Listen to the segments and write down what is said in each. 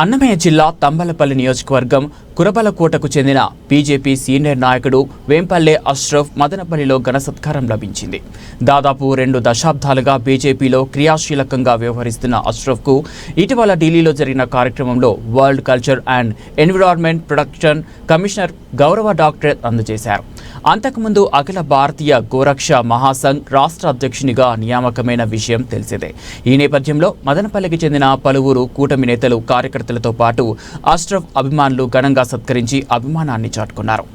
అన్నమయ్య జిల్లా తంబలపల్లి నియోజకవర్గం కురబలకోటకు చెందిన బీజేపీ సీనియర్ నాయకుడు వేంపల్లె అష్రఫ్ మదనపల్లిలో ఘన సత్కారం లభించింది. దాదాపు రెండు దశాబ్దాలుగా బీజేపీలో క్రియాశీలకంగా వ్యవహరిస్తున్న అష్రఫ్కు ఇటీవల ఢిల్లీలో జరిగిన కార్యక్రమంలో world culture and environment production commissioner గౌరవ డాక్టరేట్ అందజేశారు. అంతకుముందు అఖిల భారతీయ గోరక్ష మహాసంఘ్ రాష్ట్ర అధ్యక్షునిగా నియామకమైన విషయం తెలిసిందే. ఈ నేపథ్యంలో మదనపల్లికి చెందిన పలువురు కూటమి నేతలు కార్యకర్తలతో పాటు అష్రఫ్ అభిమానులు ఘనంగా సత్కరించి అభిమానాన్ని చాటుకున్నారు.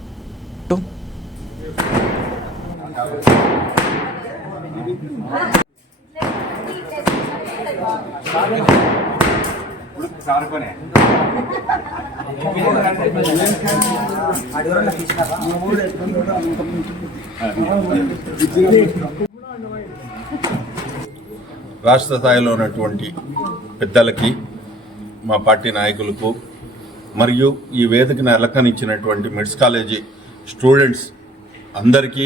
రాష్ట్ర స్థాయిలో ఉన్నటువంటి పెద్దలకి మా పార్టీ నాయకులకు మరియు ఈ వేదికను అలకనిచ్చినటువంటి మెడ్స్ కాలేజీ స్టూడెంట్స్ అందరికీ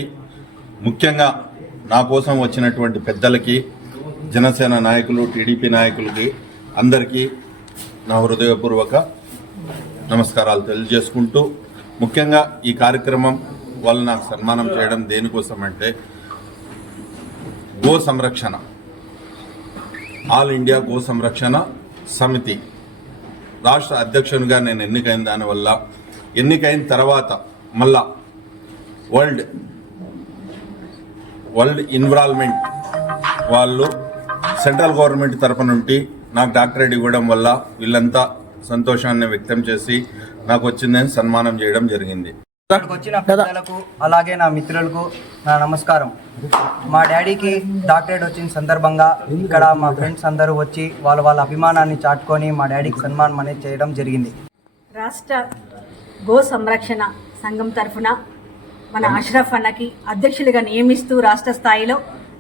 ముఖ్యంగా నా కోసం వచ్చినటువంటి పెద్దలకి జనసేన నాయకులు టీడీపీ నాయకులకి అందరికీ నా హృదయపూర్వక నమస్కారాలు తెలియజేసుకుంటూ ముఖ్యంగా ఈ కార్యక్రమం వల్ల నాకు సన్మానం చేయడం దేనికోసం అంటే గో సంరక్షణ ఆల్ ఇండియా గో సంరక్షణ సమితి రాష్ట్ర అధ్యక్షునిగా నేను ఎన్నికైన దానివల్ల ఎన్నికైన తర్వాత మళ్ళా వరల్డ్ వరల్డ్ ఇన్వాల్వ్మెంట్ వాళ్ళు సెంట్రల్ గవర్నమెంట్ తరపు నుండి నాకు డాక్టరేట్ ఇవ్వడం వల్ల వీళ్ళంతా సంతోషాన్ని వ్యక్తం చేసి నాకు వచ్చిందని సన్మానం చేయడం జరిగింది. వచ్చిన పెద్దలకు అలాగే నా మిత్రులకు నా నమస్కారం. మా డాడీకి డాక్టరేట్ వచ్చిన సందర్భంగా ఇక్కడ మా ఫ్రెండ్స్ అందరూ వచ్చి వాళ్ళ వాళ్ళ అభిమానాన్ని చాటుకొని మా డాడీకి సన్మానం అనేది చేయడం జరిగింది. రాష్ట్ర గో సంరక్షణ సంఘం తరఫున మన అష్రఫ్ అన్నకి అధ్యక్షులుగా నియమిస్తూ రాష్ట్ర స్థాయిలో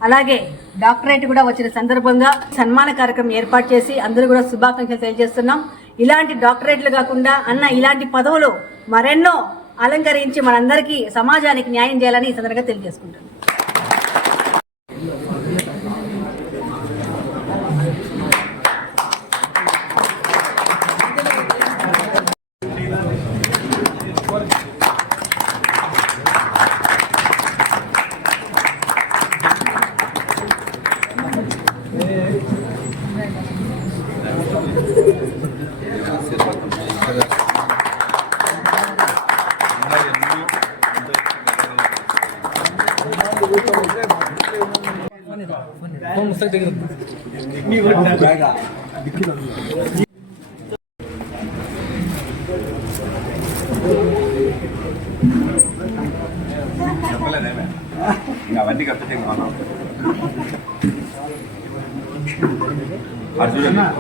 అలాగే డాక్టరేట్ కూడా వచ్చిన సందర్భంగా సన్మాన కార్యక్రమం ఏర్పాటు చేసి అందరూ కూడా శుభాకాంక్షలు తెలియజేస్తున్నాం. ఇలాంటి డాక్టరేట్లు కాకుండా అన్న ఇలాంటి పదవులు మరెన్నో అలంకరించి మనందరికీ సమాజానికి న్యాయం చేయాలని ఈ సందర్భంగా తెలియజేసుకుంటున్నాం. అవన్నీ కప్పితే మనం 啊这是慢